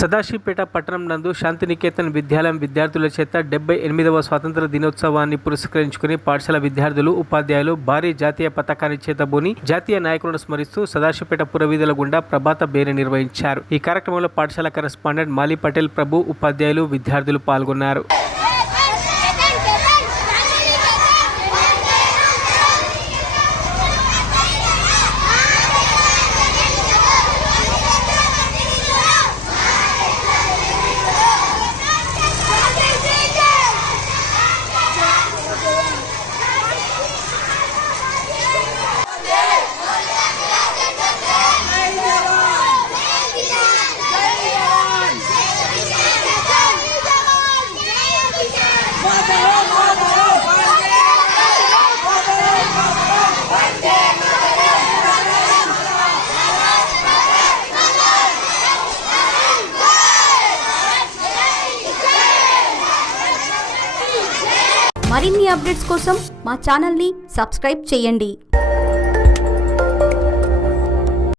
సదాశివపేట పట్టణం నందు శాంతినికేతన్ విద్యాలయం విద్యార్థుల చేత 78వ స్వాతంత్ర దినోత్సవాన్ని పురస్కరించుకుని పాఠశాల విద్యార్థులు ఉపాధ్యాయులు భారీ జాతీయ పతాకాన్ని చేతబూని జాతీయ నాయకులను స్మరిస్తూ సదాశివపేట పురవీధుల గుండా ప్రభాత బేరీ నిర్వహించారు. ఈ కార్యక్రమంలో పాఠశాల కరెస్పాండెంట్ మాలి పటేల్ ప్రభు, ఉపాధ్యాయులు, విద్యార్థులు పాల్గొన్నారు. మరిన్ని అప్డేట్స్ కోసం మా ఛానల్ని సబ్స్క్రైబ్ చేయండి.